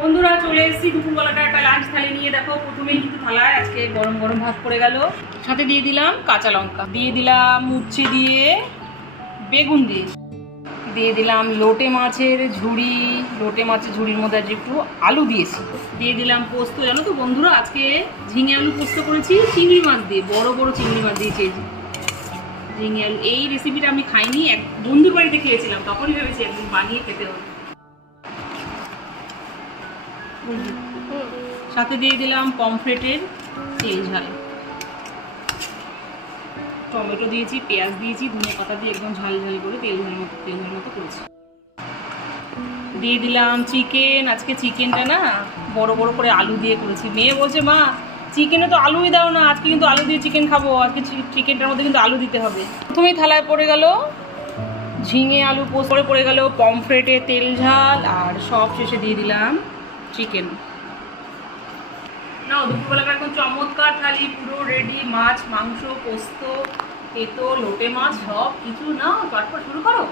বন্ধুরা চলে এসেছি দুপুরবেলাটা একটা লাঞ্চ থালি নিয়ে। দেখো প্রথমেই কিন্তু থালায় আজকে গরম গরম ভাত পড়ে গেল, সাথে দিয়ে দিলাম কাঁচা লঙ্কা, দিয়ে দিলাম উচ্ছে দিয়ে বেগুন দিয়ে দিলাম লোটে মাছের ঝুড়ি, লোটে মাছের ঝুড়ির মধ্যে আজ একটু আলু দিয়েছি, দিয়ে দিলাম পোস্ত। জানো তো বন্ধুরা আজকে ঝিঙে আলু পোস্ত করেছি চিংড়ি মাছ দিয়ে, বড় বড় চিংড়ি মাছ দিয়েছি। ঝিঙে আলু এই রেসিপিটা আমি খাইনি, এক বন্ধুর বাড়িতে খেয়েছিলাম, তখনই ভেবেছি একদিন বানিয়ে খেতে হবে। সাথে দিয়ে দিলাম পমফ্রেটের তেল ঝাল, টমেটো দিয়েছি, পেঁয়াজ দিয়েছি, ধনে পাতা দিয়ে একদম ঝাল ঝাল করে তেল ঝাল মতো করেছি। দিয়ে দিলাম চিকেন। আজকে চিকেনটা না বড় বড় করে আলু দিয়ে করেছি। মেয়ে বলছে মা চিকেনে তো আলুই দাও না, আজকে কিন্তু আলু দিয়ে চিকেন খাবো, আজকে চিকেনটার মধ্যে কিন্তু আলু দিতে হবে। প্রথমেই থালায় পড়ে গেল ঝিঙে আলু পোস্ত, পড়ে গেল পমফ্রেটের তেল ঝাল, আর সব শেষে দিয়ে দিলাম চিকেন। না দুপুরবেলাকার এখন চমৎকার থালি পুরো রেডি। মাছ, মাংস, পোস্ত, তেতো, লোটে মাছ সব কিছু। না চটপট শুরু করো।